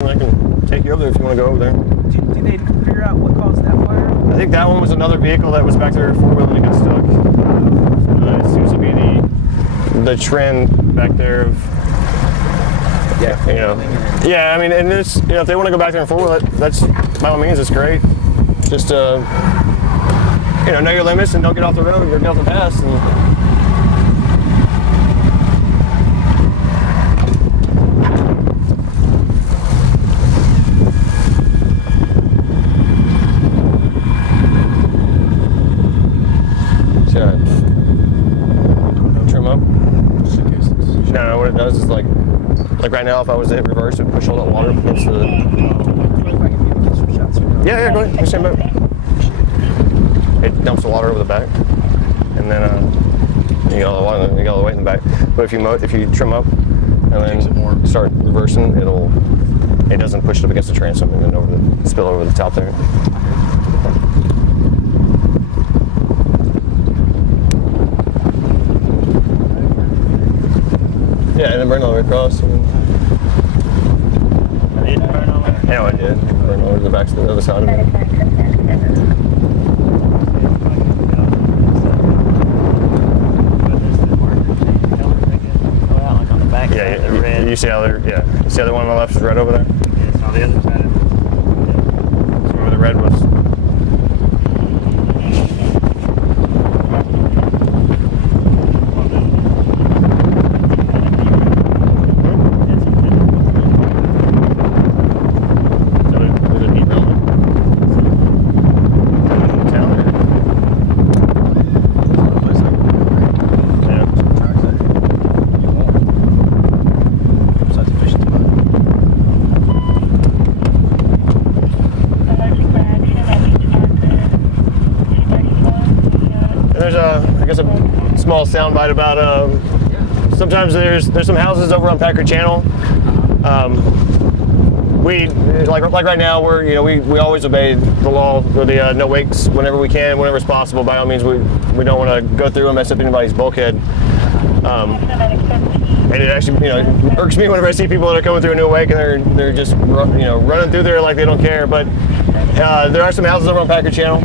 I can take you over there if you want to go over there. Did they figure out what caused that fire? I think that one was another vehicle that was back there, four-wheeler, and got stuck. It seems to be the trend back there of, yeah, I mean, and there's, if they want to go back there and four-wheel it, that's, by all means, it's great. Just, know your limits and don't get off the road or get off the pass. And, trim up. No, what it does is like right now, if I was to hit reverse, it would push all that water against the. Yeah, go ahead. Stand back. It dumps the water over the back, and then you get all the water, you get all the weight in the back. But if you trim up and then start reversing, it doesn't push it up against the transom and then spill over the top there. Yeah, and then burn all the way across. I didn't burn all the way. Yeah, I did. Burn over the back to the other side of it. Yeah, you see how they're, you see how the one on the left is red over there? Yeah, it's on the other side of it. That's where the red was. Small soundbite about sometimes there's some houses over on Packer Channel. We like right now we always obey the law for the no wakes whenever we can, whenever it's possible. By all means, we don't want to go through and mess up anybody's bulkhead. And it actually irks me whenever I see people that are coming through a new wake and they're just running through there like they don't care. But there are some houses over on Packer Channel.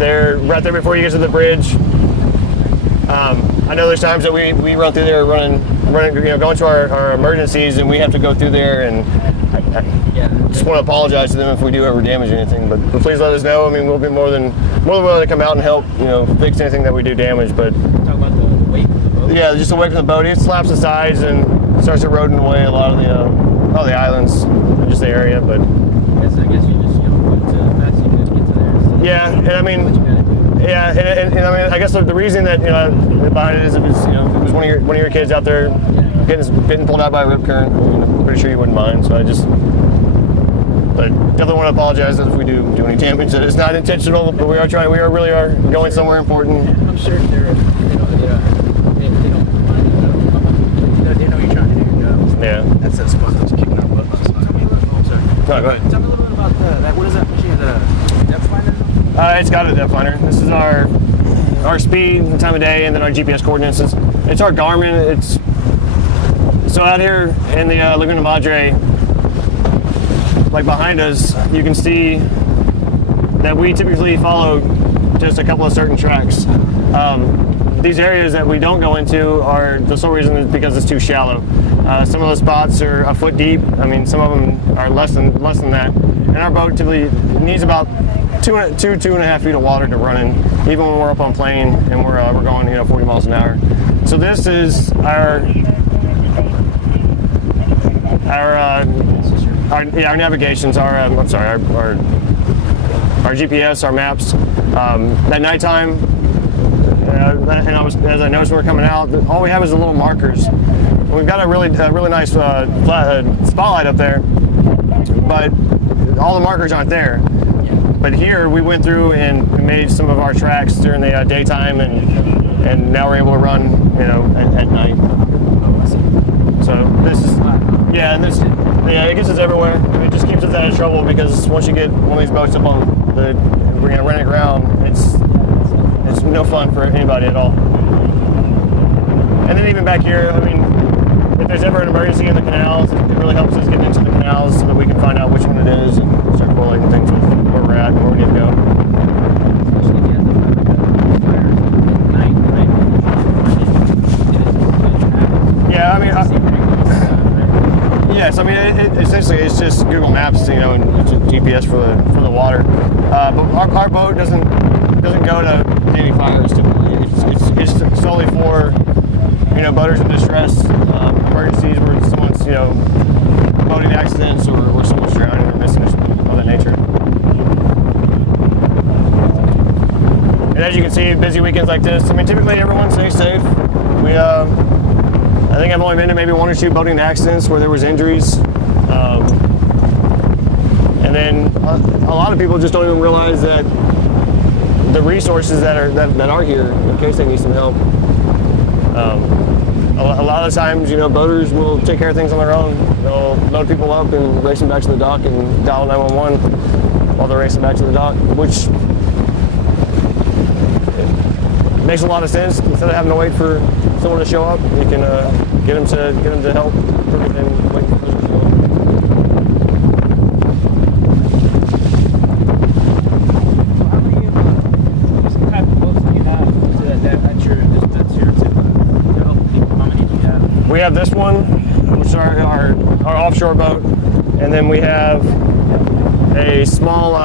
They're right there before you get to the bridge. I know there's times that we run through there running, going to our emergencies, and we have to go through there, and I just want to apologize to them if we do ever damage anything. But please let us know. I mean, we'll be more than willing to come out and help, fix anything that we do damage. But Talk about the wake of the boat. Yeah, just the wake from the boat. It slaps the sides and starts eroding away a lot of the islands, just the area. But I guess you just put it to the best you could get to there. So yeah, and I mean. What you gotta do. Yeah, and I mean, I guess the reason that behind it is if it was one of your kids out there getting pulled out by a rip current, I'm pretty sure you wouldn't mind. So but definitely want to apologize if we do any damage. That it's not intentional, but we really are going somewhere important. I'm sure they know you're trying to do your job. Yeah. That's that spot that was kicking our butt last night. Tell me a little. Oh, sorry. No, go ahead. Tell me a little bit about that. What is that machine? Is that a depth finder? It's got a depth finder. This is our speed, the time of day, and then our GPS coordinates. It's our Garmin. So out here in the Laguna Madre, like behind us, you can see that we typically follow just a couple of certain tracks. These areas that we don't go into are the sole reason is because it's too shallow. Some of those spots are a foot deep. I mean, some of them are less than that. And our boat typically needs about two and a half feet of water to run in, even when we're up on plane and we're going 40 miles an hour. So this is our navigations, our GPS, our maps. At nighttime, and as I noticed when we're coming out, all we have is the little markers. We've got a really nice spotlight up there, but all the markers aren't there. But here we went through and made some of our tracks during the daytime, and now we're able to run, at night. So this is, it gets us everywhere. It just keeps us out of trouble because once you get one of these boats up on the running ground, it's no fun for anybody at all. And then even back here, I mean, if there's ever an emergency in the canals, it really helps us get into the canals so that we can find out which one it is and start correlating things with where we're at and where we need to go. Especially if you have to find like a fire at night, right? Yeah, I mean, yes, I mean, essentially it's just Google Maps, you know, and it's a GPS for the water. But our boat doesn't go to any fires typically. It's solely for, you know, boaters in distress, emergencies where someone's, you know, boating accidents or someone's drowning or missing or something of that nature. And as you can see, busy weekends like this, I mean, typically everyone stays safe. I think I've only been to maybe 1 or 2 boating accidents where there was injuries. And then a lot of people just don't even realize that the resources that are here in case they need some help. A lot of times, you know, boaters will take care of things on their own. They'll load people up and race them back to the dock and dial 911 while they're racing back to the dock, which makes a lot of sense. Instead of having to wait for someone to show up, you can get them to help rather than waiting for them to show up. How many type of boats do you have that's your tip to help people? How many do you have? We have this one, which is our offshore boat, and then we have a small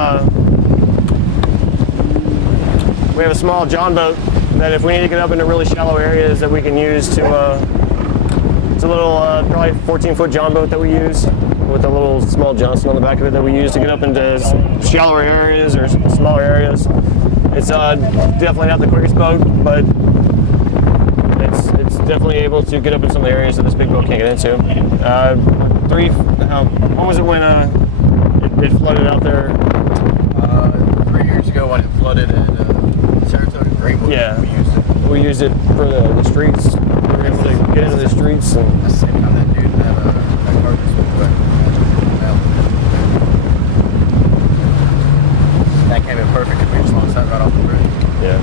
John boat that if we need to get up into really shallow areas that we can use to it's a little probably 14-foot John boat that we use with a little small Johnson on the back of it that we use to get up into shallower areas or smaller areas. It's definitely not the quickest boat, but it's definitely able to get up in some of the areas that this big boat can't get into. What was it when it flooded out there? 3 years ago when it flooded at Saratoga Greenwood. Yeah. We used it. We used it for the streets. We were able to get into the streets. And That's the same time that dude that car just went away. That came in perfect because we just launched that right off the bridge. yeah.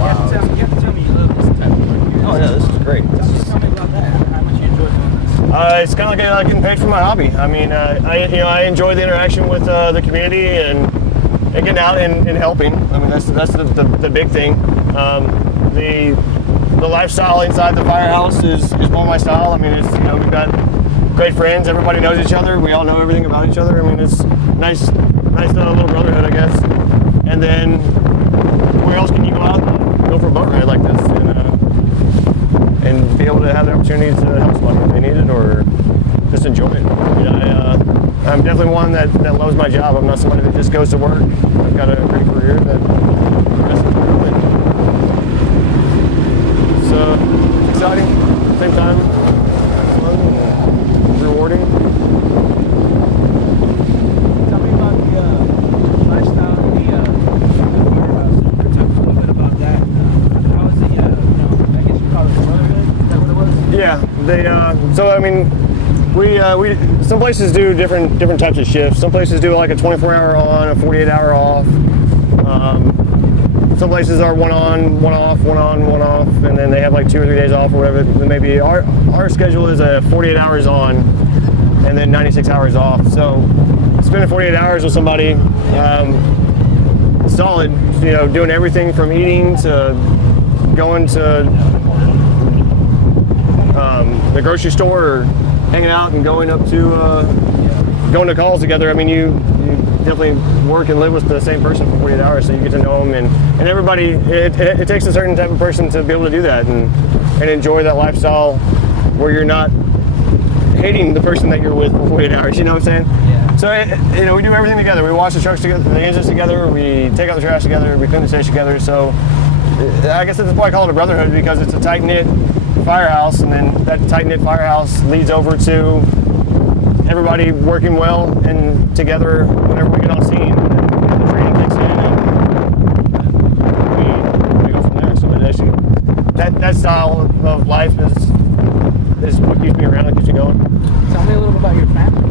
You have to tell me you love this type of work here. Oh yeah, this is great. Tell me about that. How much you enjoy doing this? It's kind of like getting paid for my hobby. I mean, I enjoy the interaction with the community and getting out and helping. I mean, that's the big thing. The lifestyle inside the firehouse is more my style. I mean, it's, you know, we've got great friends. Everybody knows each other. We all know everything about each other. I mean, it's nice little brotherhood, I guess. And then where else can you go out and go for a boat ride like this and be able to have the opportunity to help somebody if they need it or just enjoy it. You know, I'm definitely one that loves my job. I'm not somebody that just goes to work. I've got a great career that it's exciting, at the same time fun and rewarding. Tell me about the lifestyle and the firehouse. Talk a little bit about that. How is it? I guess you call it brotherhood. Is that what it was? Yeah, they. So I mean, we some places do different types of shifts. Some places do like a 24-hour on, a 48-hour off. Some places are one on, one off, one on, one off, and then they have like 2 or 3 days off or whatever it may be. Our schedule is a 48 hours on, and then 96 hours off. So spending 48 hours with somebody, solid, you know, doing everything from eating to going to the grocery store or hanging out and going up to going to calls together. I mean, you definitely work and live with the same person for 48 hours, so you get to know them, and everybody, it takes a certain type of person to be able to do that and enjoy that lifestyle where you're not hating the person that you're with for 48 hours, you know what I'm saying? Yeah. So, you know, we do everything together. We wash the trucks together, the engines together, we take out the trash together, we clean the station together. So I guess that's why I call it a brotherhood, because it's a tight-knit firehouse, and then that tight-knit firehouse leads over to everybody working well and together whenever we get on scene. And the training kicks in, and we go from there. So it actually, that style of life is what keeps me around and keeps me going. Tell me a little bit about your family.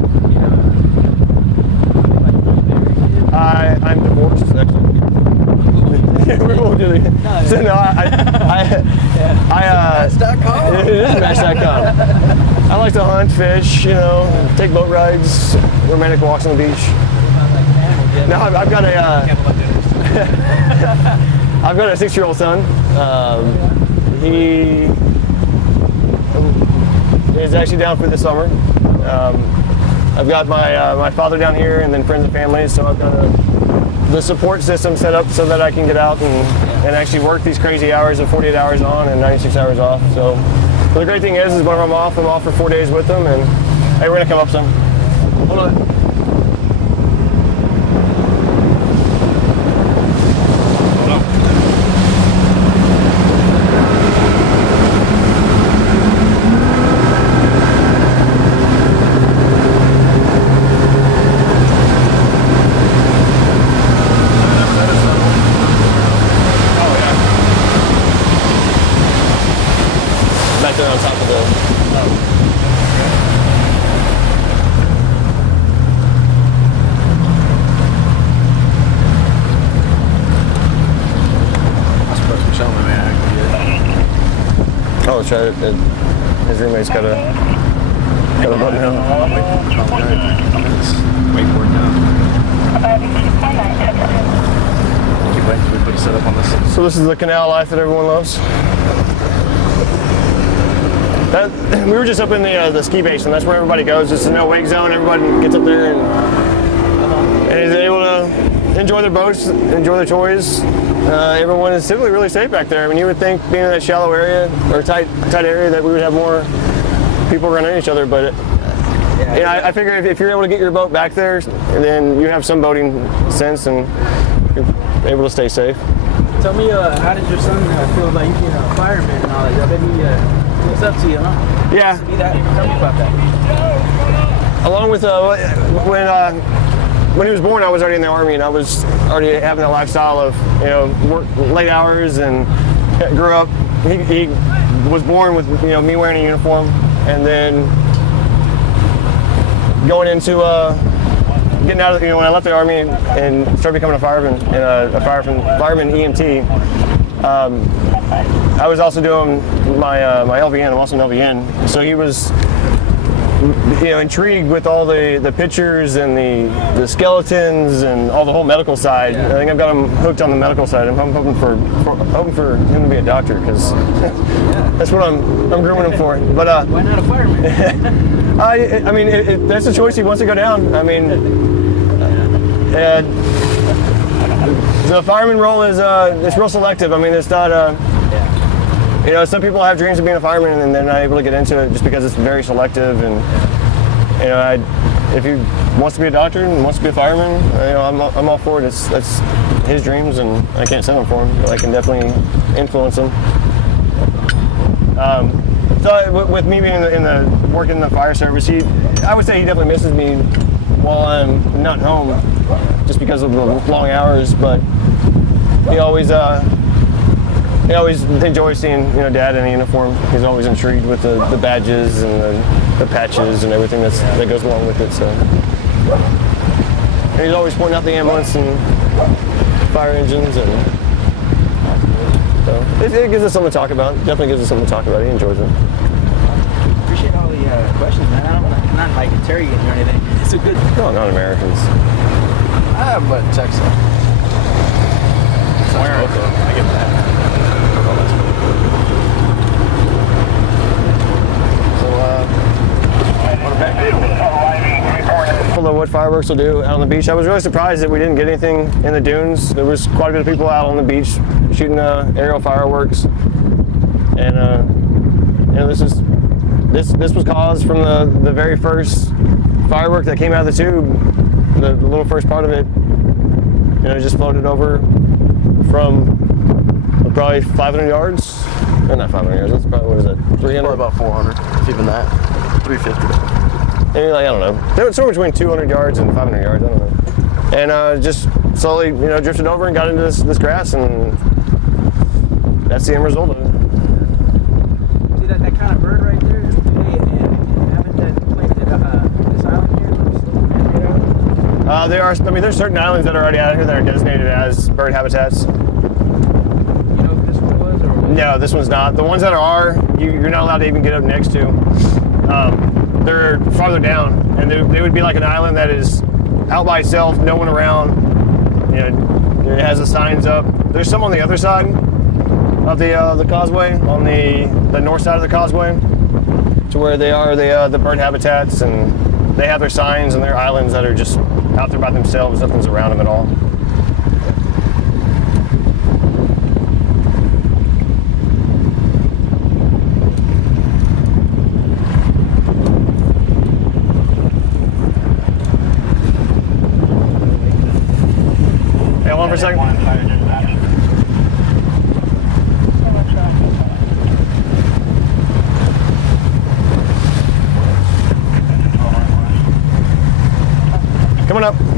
I'm divorced, actually. We won't do it. So no, Match.com? it is Match.com. I like to hunt, fish, take boat rides, romantic walks on the beach. No, I've got I've got a 6-year-old son. He is actually down for this summer. I've got my father down here, and then friends and family. So I've got the support system set up so that I can get out and actually work these crazy hours of 48 hours on and 96 hours off. So the great thing is whenever I'm off for 4 days with them, and hey, we're gonna come up some. Hold on. Back there on top of the. I'm supposed to show me, man. Oh, that's right. His roommate's got a button now. I'm in this wakeboard now. Keep waiting till we put a setup on this. So this is the canal life that everyone loves. We were just up in the ski basin. That's where everybody goes. It's a no wake zone. Everybody gets up there and is able to enjoy their boats, enjoy their toys. Everyone is typically really safe back there. I mean, you would think being in that shallow area or tight area that we would have more people running into each other, but I figure if you're able to get your boat back there, then you have some boating sense and you're able to stay safe. Tell me, how did your son feel about you being a fireman and all that? I bet he looks up to you, huh? Yeah. See that? Tell me about that. Along with when he was born, I was already in the Army, and I was already having a lifestyle of work late hours, and grew up. He was born with me wearing a uniform, and then going into getting out of when I left the Army and started becoming a fireman and a fireman EMT. I was also doing my LVN. I'm also an LVN, so he was intrigued with all the pictures and the skeletons and all the whole medical side. I think I've got him hooked on the medical side. I'm hoping for him to be a doctor, because that's what I'm grooming him for. But why not a fireman? I mean, that's a choice he wants to go down. I mean, the fireman role is it's real selective. I mean, it's not some people have dreams of being a fireman and they're not able to get into it just because it's very selective. And if he wants to be a doctor and wants to be a fireman, I'm all for it. That's his dreams, and I can't send them for him, but I can definitely influence him. So with me being working in the fire service, I would say he definitely misses me while I'm not home, just because of the long hours. But he always enjoys seeing Dad in a uniform. He's always intrigued with the badges and the patches and everything that goes along with it. So, and he's always pointing out the ambulance and fire engines, and so it gives us something to talk about. Definitely gives us something to talk about. He enjoys it. Appreciate all the questions, man. I'm not like interrogating you or anything. It's a good. No, not Americans. But Texas. Where? I get that. Although what fireworks will do out on the beach, I was really surprised that we didn't get anything in the dunes. There was quite a bit of people out on the beach shooting aerial fireworks, and this was caused from the very first firework that came out of the tube. The little first part of it, just floated over from probably 500 yards. Or not 500 yards. That's probably, what is that? 300. Probably about 400, if even that. 350. Maybe like, I don't know. They were somewhere between 200 yards and 500 yards. I don't know. And just slowly, drifted over and got into this grass, and that's the end result of it. See that kind of bird right there? Hey, haven't that planted this island here? There are. I mean, there's certain islands that are already out here that are designated as bird habitats. You know if this one was or? No, this one's not. The ones that are, you're not allowed to even get up next to. They're farther down, and they would be like an island that is out by itself, no one around. You know, it has the signs up. There's some on the other side of the causeway, on the north side of the causeway, to where they are the bird habitats, and they have their signs and their islands that are just out there by themselves. Nothing's around them at all. Hey, hold on for a second. Coming up.